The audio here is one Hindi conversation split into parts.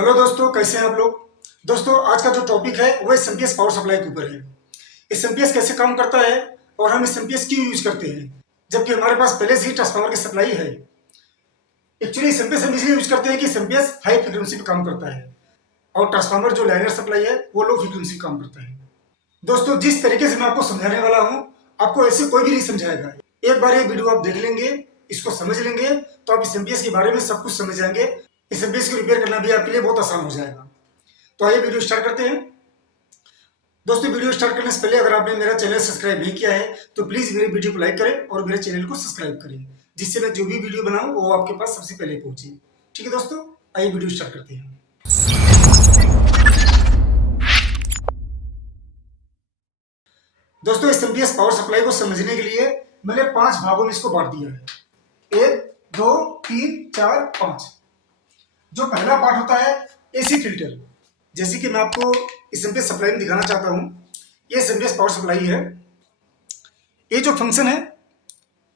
हेलो दोस्तों, कैसे हैं आप लोग। दोस्तों, आज का जो टॉपिक है वो एसएमपीएस पावर सप्लाई के ऊपर है। एसएमपीएस कैसे काम करता है और हम एसएमपीएस क्यों यूज करते हैं, जबकि हमारे पास पहले से ही ट्रांसफार्मर की सप्लाई है। एक्चुअली एसएमपीएस हम इसलिए यूज करते हैं कि एसएमपीएस हाई फ्रिक्वेंसी पे काम करता है और ट्रांसफार्मर जो लाइनर सप्लाई है वो लो फ्रिक्वेंसी पे काम करता है। दोस्तों, जिस तरीके से मैं आपको समझाने वाला हूँ, आपको ऐसे कोई भी नहीं समझाएगा। एक बार ये वीडियो आप देख लेंगे, इसको समझ लेंगे, तो आप एसएमपीएस के बारे में सब कुछ समझ जाएंगे। एसएमपीएस को रिपेयर करना भी आपके लिए बहुत आसान हो जाएगा। तो आइए वीडियो स्टार्ट करते हैं। दोस्तों, वीडियो स्टार्ट करने से पहले अगर आपने मेरा चैनल सब्सक्राइब नहीं किया है तो प्लीज मेरे वीडियो को लाइक करें और मेरे चैनल को सब्सक्राइब करें, जिससे मैं जो भी वीडियो बनाऊं वो आपके पास सबसे पहले पहुंचे। ठीक है दोस्तों, आइए वीडियो स्टार्ट करते हैं। दोस्तों, एसएमपीएस पावर सप्लाई को समझने के लिए मैंने 5 भागों में इसको बांट दिया है। 1, 2, 3, 4, 5। जो पहला पार्ट होता है एसी फिल्टर, जैसे कि मैं आपको एसएमपीएस सप्लाई में दिखाना चाहता हूं। ये एसएमपीएस पावर सप्लाई है। ये जो फंक्शन है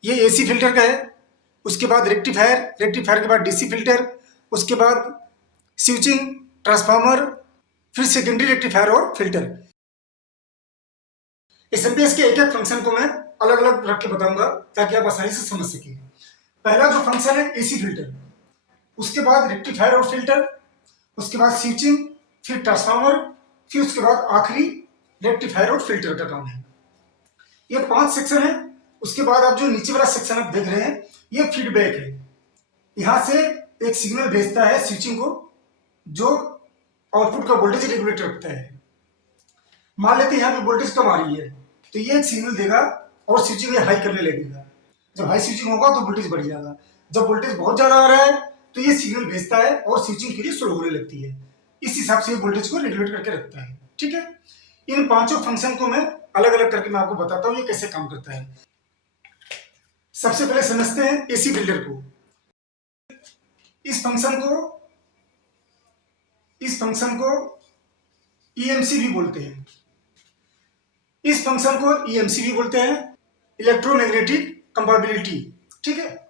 ये एसी फिल्टर का है। उसके बाद रेक्टिफायर, रेक्टिफायर के बाद डीसी फिल्टर, उसके बाद स्विचिंग, ट्रांसफार्मर, फिर सेकेंडरी रेक्टिफायर और फिल्टर। एसएमपीएस के एक एक फंक्शन को मैं अलग अलग रख के बताऊंगा ताकि आप आसानी से समझ सकें। पहला जो फंक्शन है एसी फिल्टर, उसके बाद रेक्टिफायर और फिल्टर, उसके बाद स्विचिंग, फिर ट्रांसफार्मर, फिर उसके बाद आखिरी रेक्टिफायर और फिल्टर का काम है। ये 5 सेक्शन है। उसके बाद आप जो नीचे वाला सेक्शन आप देख रहे हैं ये फीडबैक है। यहां से एक सिग्नल भेजता है स्विचिंग को, जो आउटपुट का वोल्टेज रेगुलेट रखता है। मान लेते हैं यहाँ पे वोल्टेज कम आ रही है तो ये एक सिग्नल देगा और स्विचिंग हाई करने लगेगा। जब हाई स्विचिंग होगा तो वोल्टेज बढ़ जाएगा। जब वोल्टेज बहुत ज्यादा आ रहा है तो ये सिग्नल भेजता है और स्विचिंग के लिए स्लो होने लगती है। इस हिसाब से वोल्टेज को रेगुलेट करके रखता है। ठीक है, इन पांचों फंक्शन को मैं अलग अलग करके मैं आपको बताता हूँ ये कैसे काम करता है। सबसे पहले समझते हैं एसी फिल्टर को। इस फंक्शन को इस फंक्शन को ईएमसी भी बोलते हैं। इस फंक्शन को ईएमसी भी बोलते हैं, इलेक्ट्रोमैग्नेटिक कंपैटिबिलिटी। ठीक है,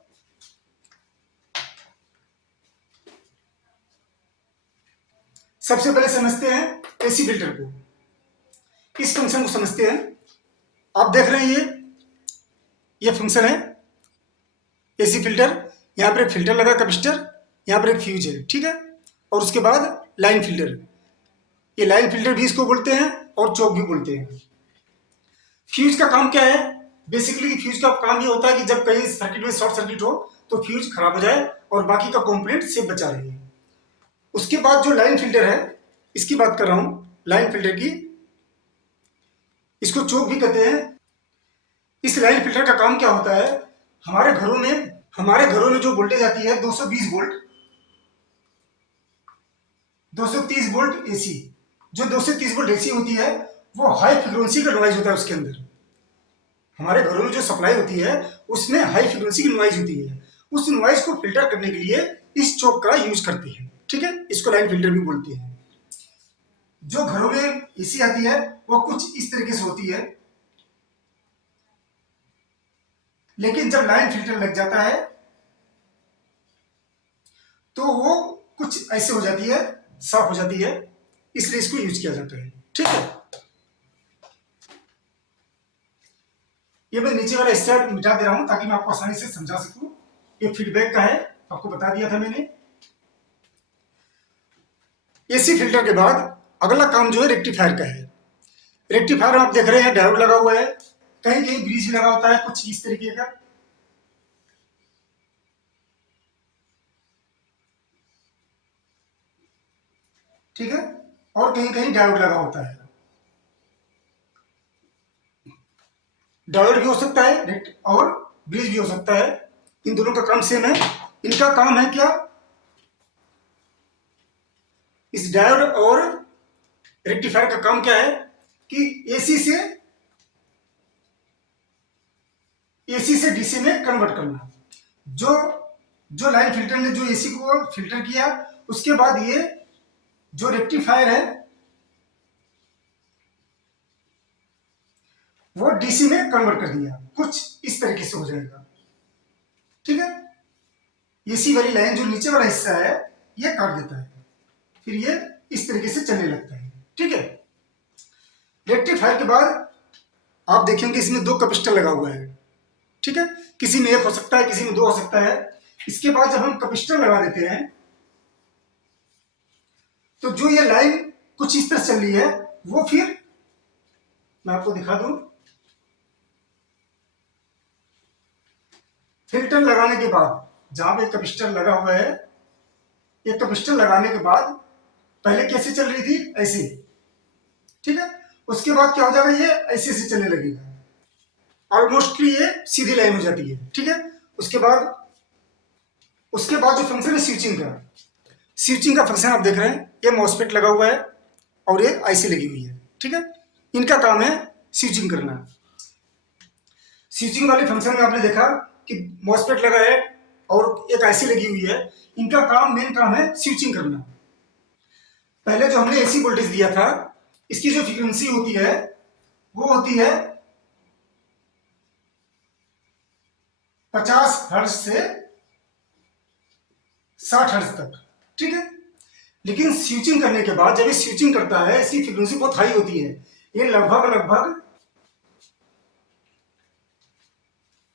सबसे पहले समझते हैं एसी फिल्टर को। इस फंक्शन को समझते हैं। आप देख रहे हैं ये फंक्शन है एसी फिल्टर। यहां पर एक फिल्टर लगा कैपेसिटर, यहां पर एक फ्यूज है। ठीक है, और उसके बाद लाइन फिल्टर। ये लाइन फिल्टर भी इसको बोलते हैं और चोक भी बोलते हैं। फ्यूज का काम क्या है? बेसिकली फ्यूज का काम ये होता है कि जब कहीं सर्किट में शॉर्ट सर्किट हो तो फ्यूज खराब हो जाए और बाकी का कंपोनेंट सेफ बचा रहे। उसके बाद जो लाइन फिल्टर है इसकी बात कर रहा हूं, लाइन फिल्टर की। इसको चोक भी कहते हैं। इस लाइन फिल्टर का काम क्या होता है? हमारे घरों में जो वोल्टेज आती है 220 वोल्ट, 230 वोल्ट एसी। जो 230 वोल्ट एसी होती है वो हाई फ्रिक्वेंसी का नॉइज होता है। उसके अंदर हमारे घरों में जो सप्लाई होती है उसमें हाई फ्रिक्वेंसी की नॉइज होती है। उस नॉइज को फिल्टर करने के लिए इस चोक का यूज करते हैं। ठीक है, इसको लाइन फिल्टर भी बोलते हैं। जो घरों में एसी आती है वो कुछ इस तरीके से होती है, लेकिन जब लाइन फिल्टर लग जाता है तो वो कुछ ऐसे हो जाती है, साफ हो जाती है। इसलिए इसको यूज किया जाता है। ठीक है, ये मैं नीचे वाला हिस्सा मिटा दे रहा हूं ताकि मैं आपको आसानी से समझा सकूं। ये फीडबैक का है, आपको बता दिया था मैंने। एसी फिल्टर के बाद अगला काम जो है रेक्टिफायर का है। रेक्टिफायर आप देख रहे हैं डायोड लगा हुआ है, कहीं कहीं ब्रिज लगा होता है कुछ इस तरीके का। ठीक है, और कहीं कहीं डायोड लगा होता है। डायोड भी हो सकता है और ब्रिज भी हो सकता है। इन दोनों का काम सेम है। इनका काम है क्या? इस डायोड और रेक्टिफायर का काम क्या है कि एसी से डीसी में कन्वर्ट करना। जो जो लाइन फिल्टर ने जो एसी को फिल्टर किया, उसके बाद ये जो रेक्टिफायर है वो डीसी में कन्वर्ट कर दिया। कुछ इस तरीके से हो जाएगा। ठीक है, एसी वाली लाइन जो नीचे वाला हिस्सा है ये काट देता है। फिर ये इस तरीके से चलने लगता है। ठीक है, रेक्टिफायर के बाद आप देखेंगे इसमें 2 कैपेसिटर लगा हुआ है। ठीक है, किसी में 1 हो सकता है, किसी में 2 हो सकता है। इसके बाद जब हम कैपेसिटर लगा देते हैं तो जो ये लाइन कुछ इस तरह चल रही है वो फिर मैं आपको दिखा दूं, फिल्टर लगाने के बाद जहां पे कैपेसिटर लगा हुआ है, ये कैपेसिटर लगाने के बाद पहले कैसे चल रही थी, ऐसे। ठीक है, उसके बाद क्या हो जाएगा, ये ऐसे से चलने लगेगा, ऑलमोस्टली ये सीधी लाइन हो जाती है। ठीक है, उसके बाद जो फंक्शन है स्विचिंग का फंक्शन आप देख रहे हैं, ये मॉसफेट लगा हुआ है और ये आईसी लगी हुई है। ठीक है, इनका काम है स्विचिंग करना। स्विचिंग वाले फंक्शन में आपने देखा कि मॉसफेट लगा है और एक आईसी लगी हुई है, इनका मेन काम है स्विचिंग करना। पहले जो हमने एसी वोल्टेज दिया था, इसकी जो फ्रीक्वेंसी होती है वो होती है 50 हर्ट्ज से 60 हर्ट्ज तक। ठीक है, लेकिन स्विचिंग करने के बाद जब ये स्विचिंग करता है, इसकी फ्रीक्वेंसी बहुत हाई होती है, ये लगभग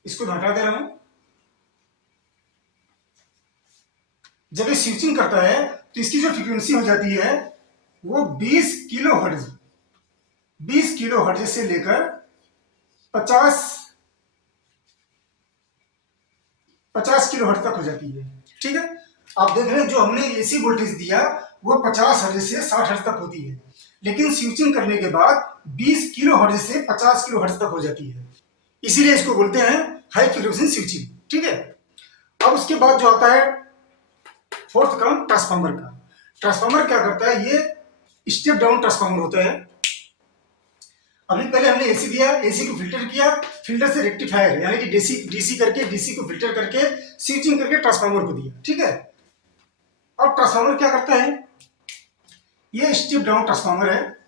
इसको हटा दे रहा हूं। जब ये स्विचिंग करता है तो इसकी जो फ्रीक्वेंसी हो जाती है वो 20 किलो हर्ट्ज से लेकर 50 किलो हर्ट्ज तक हो जाती है। ठीक है, आप देख रहे हैं जो हमने एसी वोल्टेज दिया वो 50 हर्ट्ज से 60 हर्ट्ज तक होती है, लेकिन स्विचिंग करने के बाद 20 किलो हर्ट्ज से 50 किलो हर्ट्ज तक हो जाती है, इसीलिए इसको बोलते हैं हाई फ्रीक्वेंसी स्विचिंग। ठीक है, अब उसके बाद जो आता है फोर्थ काम ट्रांसफार्मर का। ट्रांसफार्मर क्या करता है, ये स्टेप डाउन ट्रांसफार्मर होता है। अभी पहले हमने एसी दिया, एसी को फिल्टर किया, फिल्टर से रेक्टिफायर यानी कि डीसी करके डीसी को फिल्टर करके स्विचिंग करके ट्रांसफार्मर को दिया। ठीक है, अब ट्रांसफार्मर क्या करता है, ये स्टेप डाउन ट्रांसफार्मर है।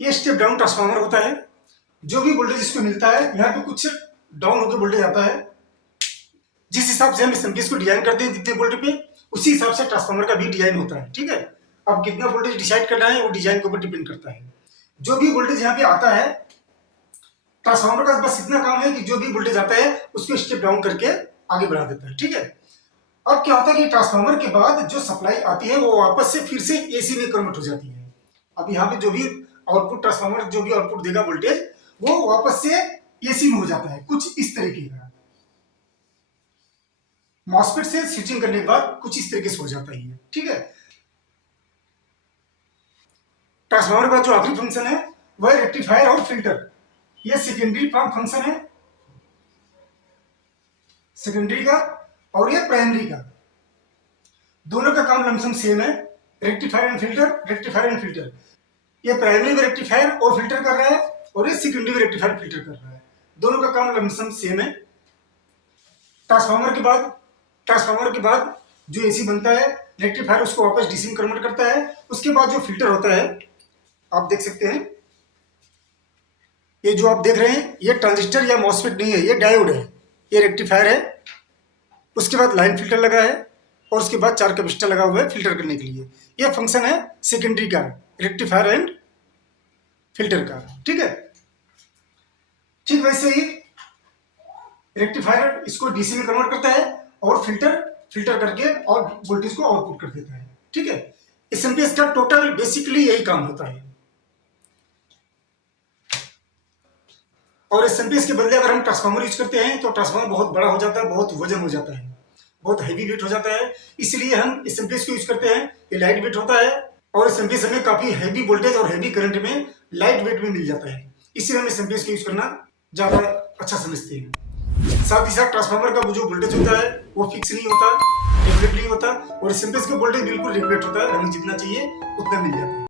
ये स्टेप डाउन ट्रांसफार्मर होता है। जो भी वोल्टेज इसको मिलता है यहाँ पे कुछ डाउन होकर वोल्टेज आता है। जिस हिसाब से हम एसएमपीएस को डिजाइन करते हैं जितने वोल्ट पे, उसी हिसाब से ट्रांसफार्मर का भी डिजाइन होता है। ठीक है, अब कितना वोल्टेज डिसाइड करना है वो डिजाइन के ऊपर डिपेंड करता है। जो भी वोल्टेज यहाँ पे आता है, ट्रांसफार्मर का बस इतना काम है कि जो भी वोल्टेज आता है उसको स्टेप डाउन करके आगे बढ़ा देता है। ठीक है, अब क्या होता है कि ट्रांसफार्मर के बाद जो सप्लाई आती है वो वापस से फिर से एसी में कन्वर्ट हो जाती है। अब यहाँ पे जो भी आउटपुट ट्रांसफार्मर जो भी आउटपुट देगा वोल्टेज, वो वापस से एसी में हो जाता है, कुछ इस तरीके का। मॉसफेट से स्विचिंग करने के बाद कुछ इस तरीके से हो जाता है। ठीक है, ट्रांसफार्मर का जो आखिरी फंक्शन है वह रेक्टिफायर और फिल्टर। ये सेकेंडरी फंक्शन है, सेकेंडरी का और ये प्राइमरी का, दोनों का काम लमसम सेम है, रेक्टिफायर एंड फिल्टर। ये प्राइमरी में रेक्टिफायर और फिल्टर कर रहा है और ये सेकेंडरी में रेक्टिफायर फिल्टर कर रहा है, दोनों का काम लमसम सेम है। ट्रांसफार्मर के बाद जो एसी बनता है, रेक्टिफायर उसको वापस डीसी में कन्वर्ट करता है। उसके बाद जो फिल्टर होता है, आप देख सकते हैं, ये जो आप देख रहे हैं ये ट्रांजिस्टर या मॉसफेट नहीं है, ये डायोड है, ये रेक्टिफायर है। उसके बाद लाइन फिल्टर लगा है और उसके बाद 4 कैपेसिटर लगा हुआ है फिल्टर करने के लिए। ये फंक्शन है सेकेंडरी का, रेक्टिफायर एंड फिल्टर का। ठीक है, ठीक वैसे ही रेक्टिफायर इसको डीसी में कन्वर्ट करता है और फिल्टर करके और वोल्टेज को आउटपुट कर देता है। ठीक है, एसएमपीएस का टोटल बेसिकली यही काम होता है। और एसएमपीएस के बदले अगर हम ट्रांसफार्मर यूज करते हैं तो ट्रांसफार्मर बहुत बड़ा हो जाता है, बहुत वजन हो जाता है, बहुत हैवी वेट हो जाता है, इसलिए हम एसएमपीएस को यूज करते हैं। ये लाइट वेट होता है और एसएमपीएस हमें काफी हैवी वोल्टेज और हैवी करंट में लाइट वेट में मिल जाता है, इसलिए हम एसएमपीएस को यूज करना ज्यादा अच्छा समझते हैं। साथ ही साथ ट्रांसफार्मर का जो वोल्टेज होता है वो फिक्स नहीं होता, रेगुलेट नहीं होता, और एसएमपीएस का वोल्टेज बिल्कुल रेगुलेट होता है, हमें जितना चाहिए उतना मिल जाता है।